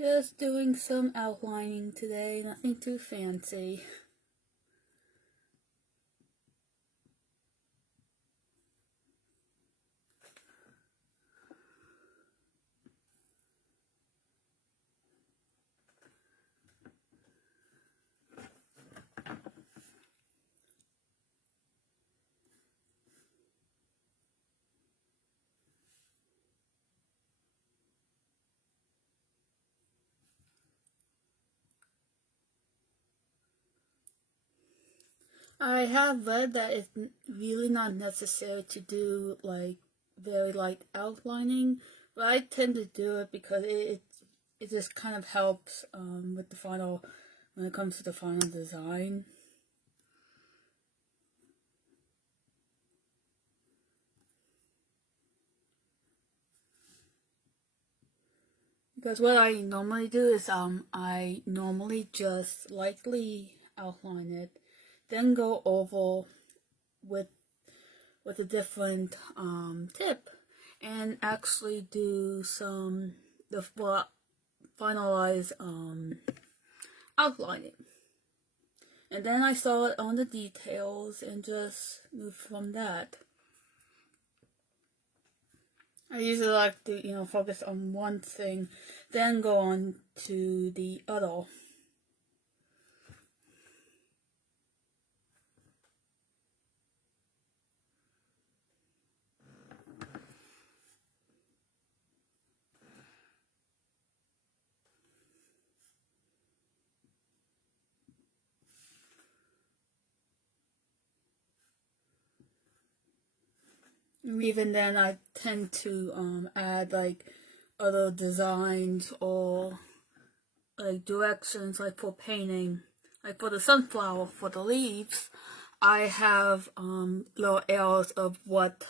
Just doing some outlining today, nothing too fancy. I have read that it's really not necessary to do very light outlining, but I tend to do it because it just kind of helps with the final, when it comes to the final design. Because what I normally do is I normally just lightly outline it, then go over with a different tip and actually do the finalize outlining, and then I start on the details and just move from that. I usually like to focus on one thing, then go on to the other. Even then, I tend to add other designs or directions, like for painting, like for the sunflower, for the leaves. I have little arrows of what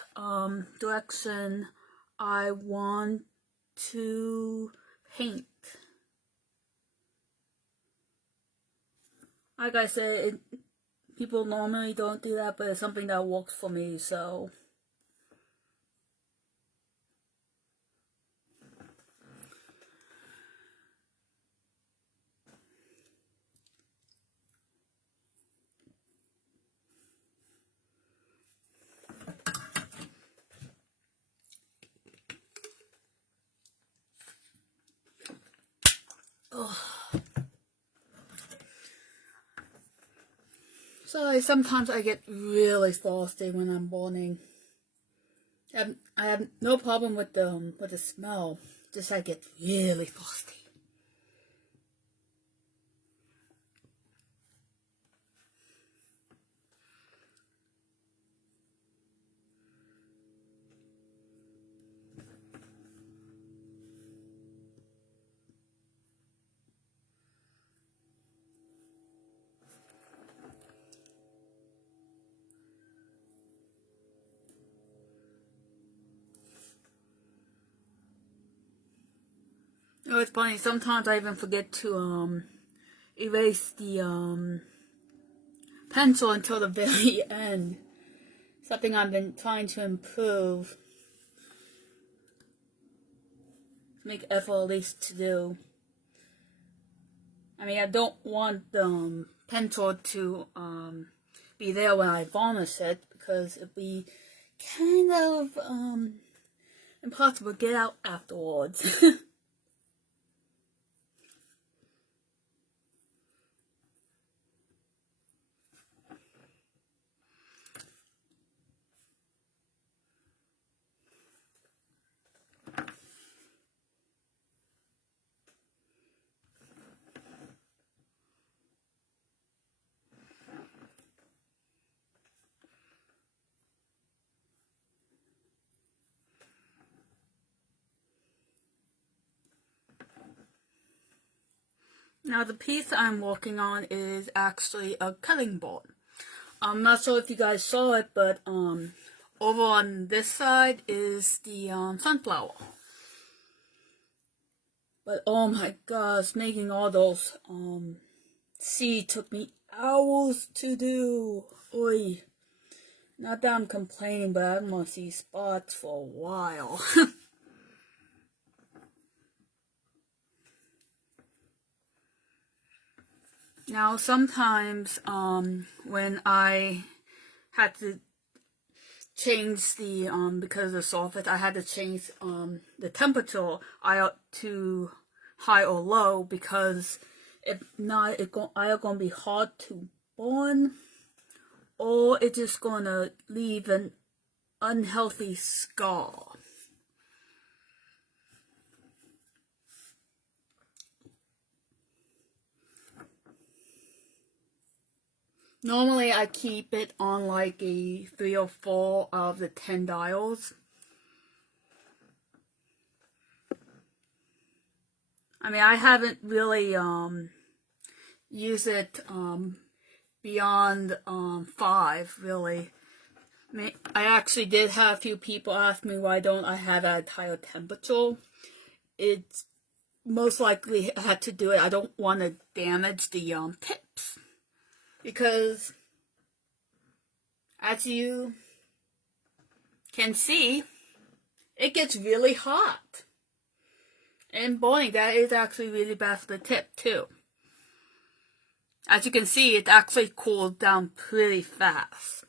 direction I want to paint. Like I said, people normally don't do that, but it's something that works for me, so. So sometimes I get really thirsty when I'm boning. I have no problem with the smell, just I get really thirsty. It's funny, sometimes I even forget to erase the pencil until the very end. Something I've been trying to improve. Make effort at least to do. I mean, I don't want the pencil to be there when I varnish it, because it'd be kind of impossible to get out afterwards. Now the piece I'm working on is actually a cutting board. I'm not sure if you guys saw it, but over on this side is the sunflower. But oh my gosh, making all those seeds took me hours to do. Oy. Not that I'm complaining, but I'm gonna see spots for a while. Now sometimes when I had to change the because of the soffit, I had to change the temperature either to high or low, because if not, either gonna be hard to burn, or it's just gonna leave an unhealthy scar. Normally I keep it on like a 3 or 4 out of the 10 dials. I mean, I haven't really used it beyond 5, really. I actually did have a few people ask me why don't I have that higher temperature. It's most likely had to do it. I don't want to damage the tips, because as you can see, it gets really hot. And burning, that is actually really bad for the tip too. As you can see, it actually cooled down pretty fast.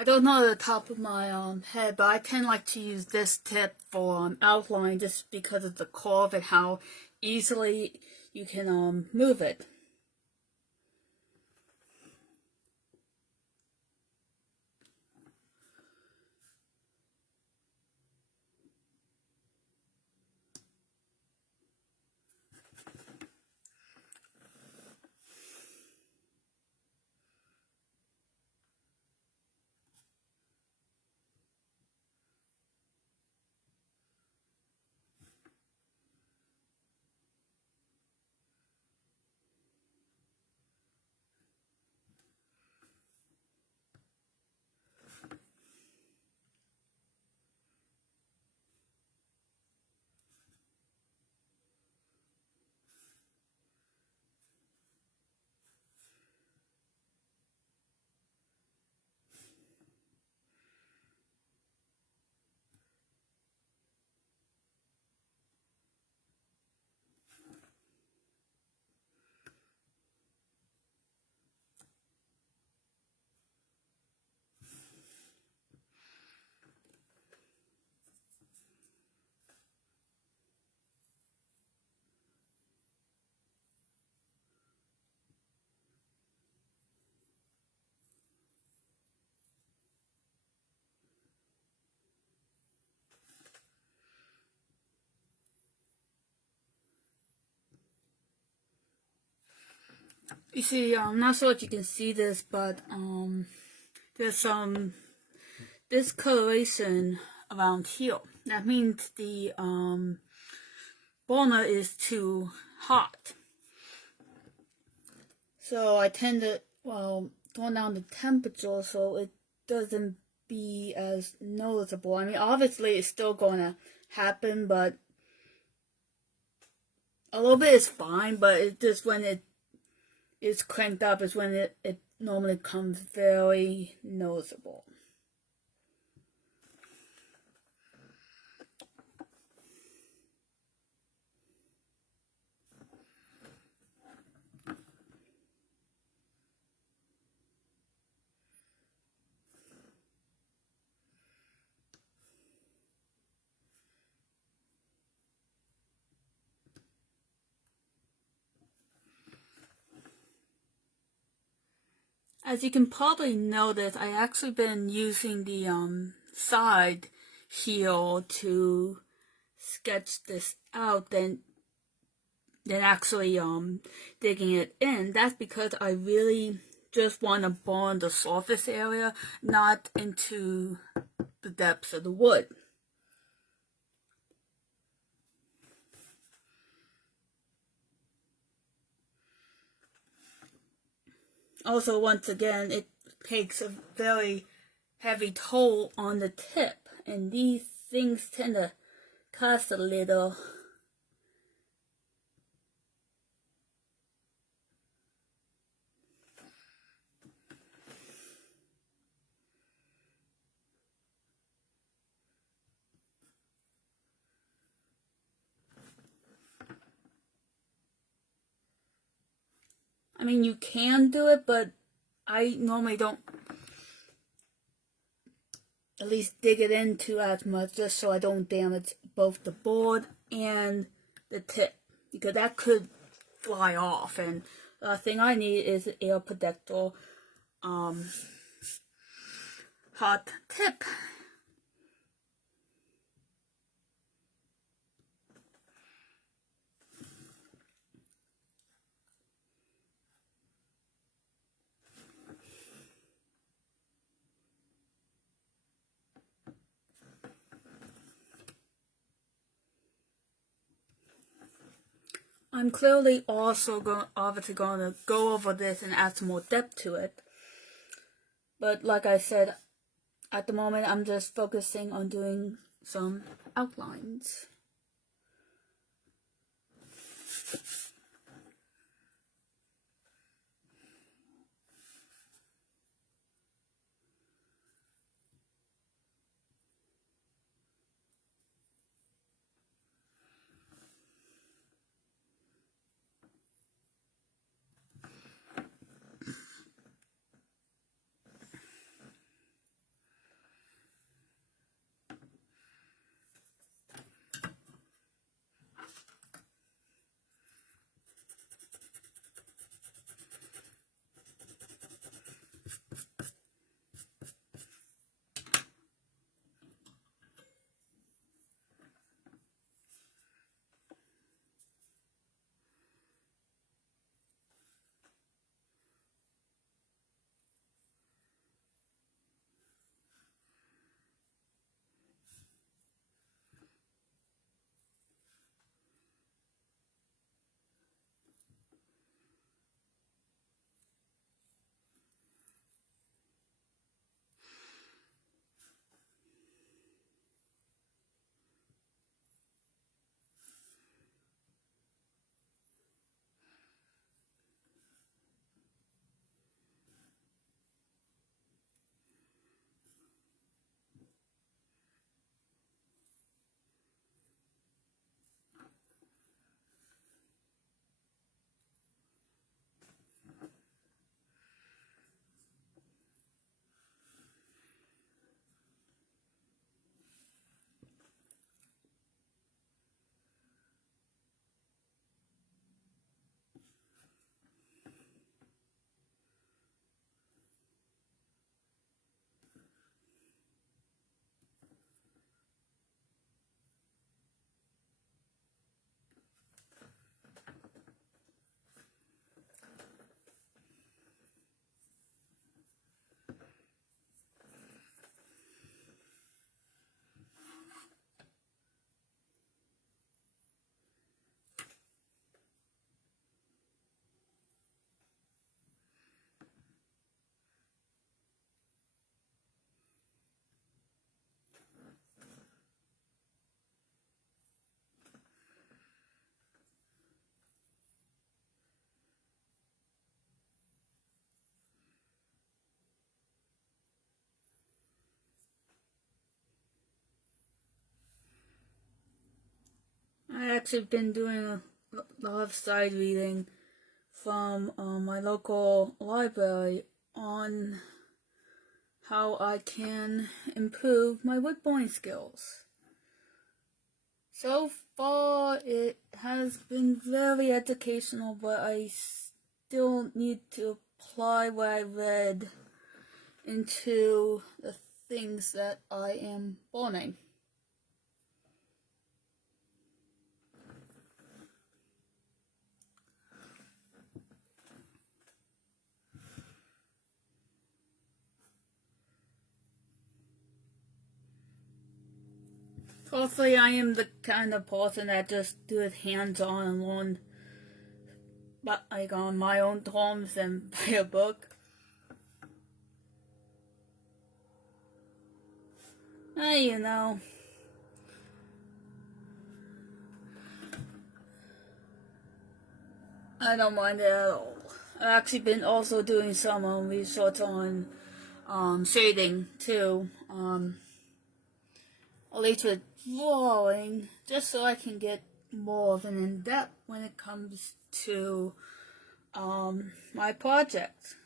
I don't know the top of my head, but I tend like to use this tip for outline, just because of the curve and how easily you can move it. You see, I'm not sure if you can see this, but there's some discoloration around here. That means the burner is too hot. So I tend to, turn down the temperature so it doesn't be as noticeable. I mean, obviously it's still going to happen, but a little bit is fine, but it's just when it is cranked up is when it normally becomes very noticeable. As you can probably notice, I actually been using the side here to sketch this out. Then than actually digging it in. That's because I really just want to bond the surface area, not into the depths of the wood. Also, once again, it takes a very heavy toll on the tip, and these things tend to cost a little. I mean, you can do it, but I normally don't at least dig it into as much, just so I don't damage both the board and the tip, because that could fly off. And the thing I need is an air protector hot tip. I'm clearly also obviously going to go over this and add some more depth to it. But like I said, at the moment I'm just focusing on doing some outlines. I actually been doing a lot of side reading from my local library on how I can improve my woodburning skills. So far it has been very educational, but I still need to apply what I read into the things that I am burning. Hopefully, I am the kind of person that just do it hands-on and learn, but like on my own terms and buy a book. You know, I don't mind it at all. I've actually been also doing some research on shading too. At least with drawing, just so I can get more of an in-depth when it comes to my project.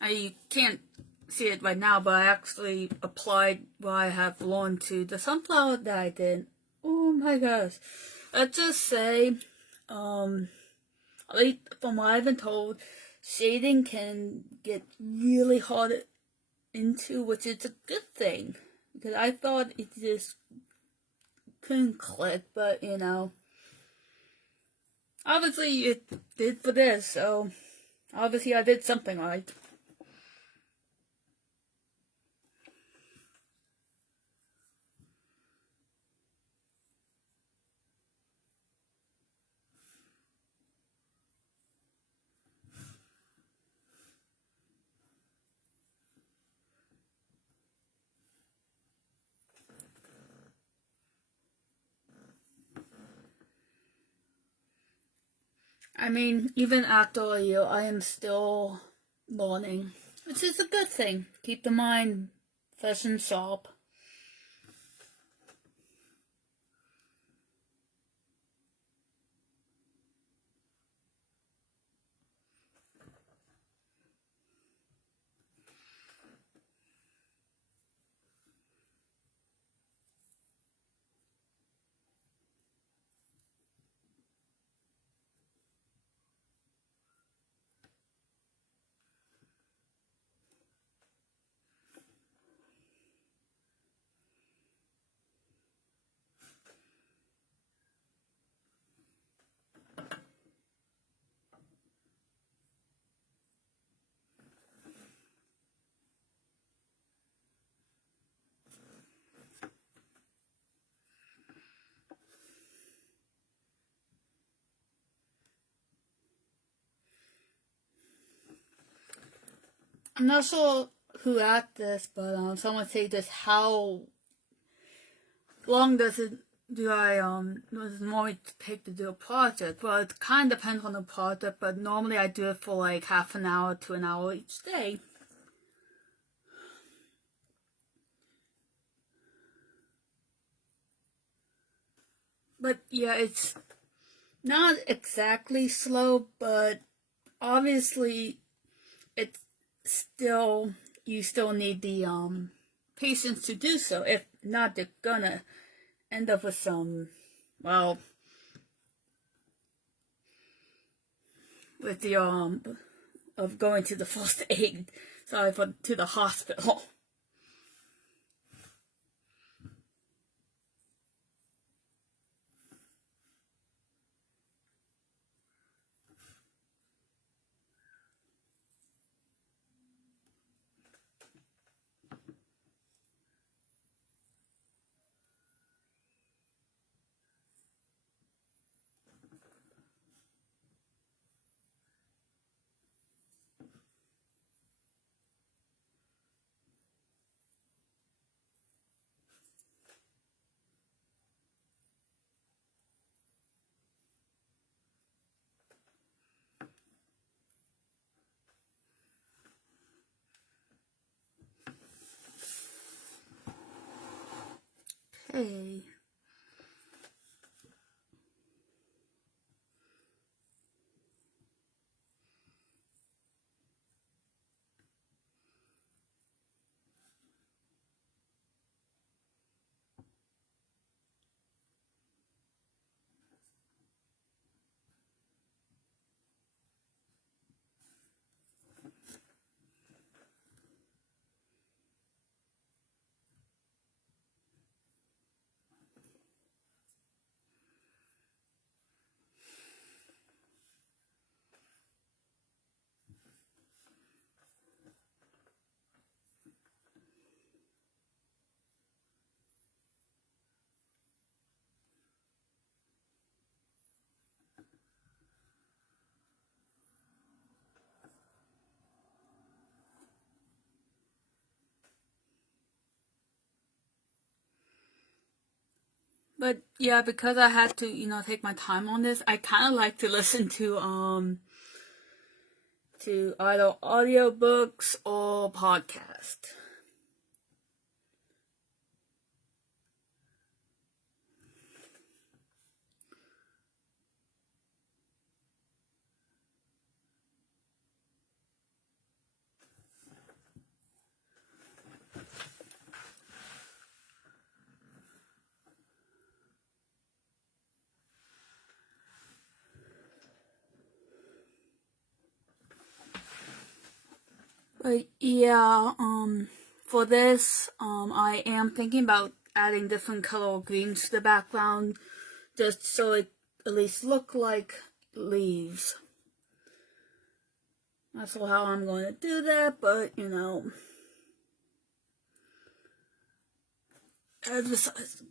I can't see it right now, but I actually applied what I have learned to the sunflower that I did. Oh my gosh. Let's just say, at least from what I've been told, shading can get really hard into, which is a good thing. Because I thought it just couldn't click, but you know, obviously it did for this, so obviously I did something right. I mean, even after a year, I am still learning, which is a good thing. Keep the mind fresh and sharp. I'm not sure who asked this, but someone said this: how long does it does it normally take to do a project? Well, it kind of depends on the project, but normally I do it for like half an hour to an hour each day. But yeah, it's not exactly slow, but obviously it's still, you still need the patience to do so. If not, they're gonna end up with some, well, with the of going to the first aid, sorry, for to the hospital. Hey. But yeah, because I had to, take my time on this, I kind of like to listen to either audiobooks or podcast. But yeah, for this, I am thinking about adding different color greens to the background, just so it at least look like leaves. Not sure how I'm going to do that, but besides.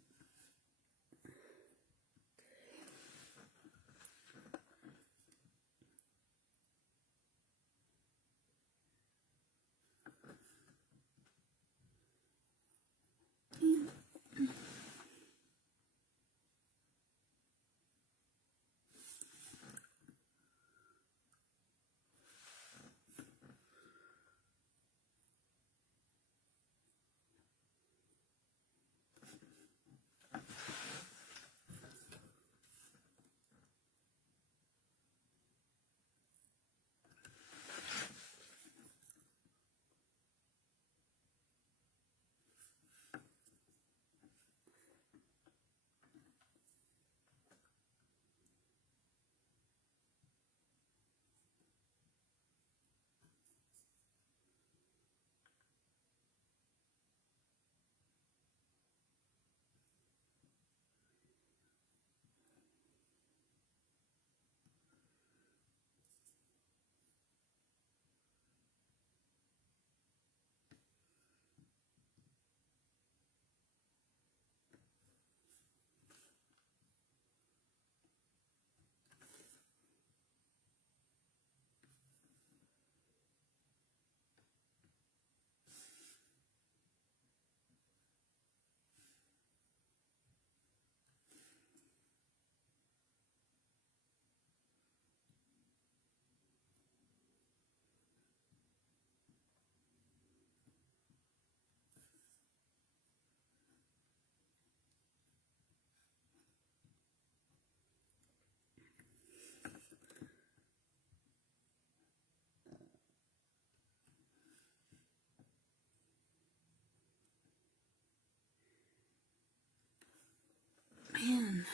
Man.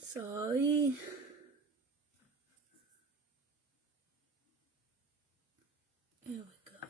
Sorry. There we go.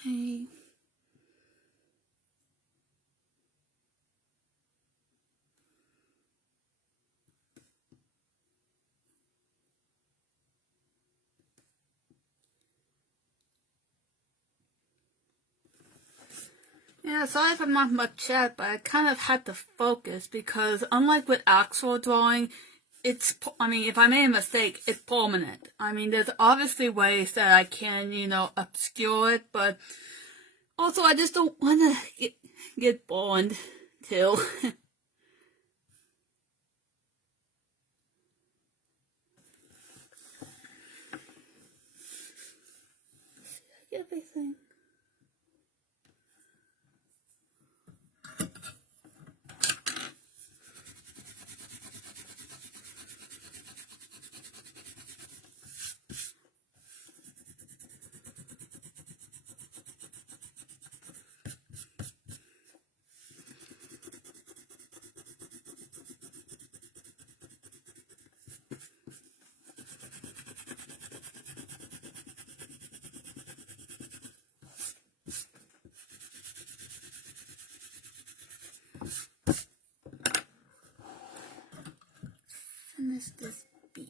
Okay. Yeah, sorry if I'm not much chat, but I kind of had to focus because unlike with actual drawing, I mean, if I made a mistake, it's permanent. I mean, there's obviously ways that I can, obscure it, but also I just don't want to get burned, too. Everything. Finish this beach.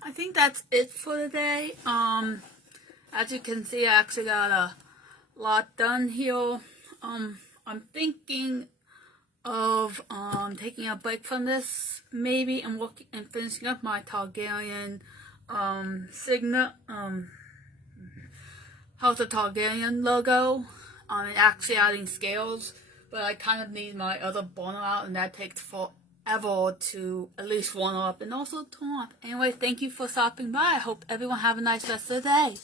I think that's it for today. As you can see, I actually got a lot done here. I'm thinking of taking a break from this maybe and finishing up my Targaryen signet House of Targaryen logo and actually adding scales, but I kind of need my other boner out, and that takes forever to at least one up and also turn up. Anyway, thank you for stopping by. I hope everyone have a nice rest of the day.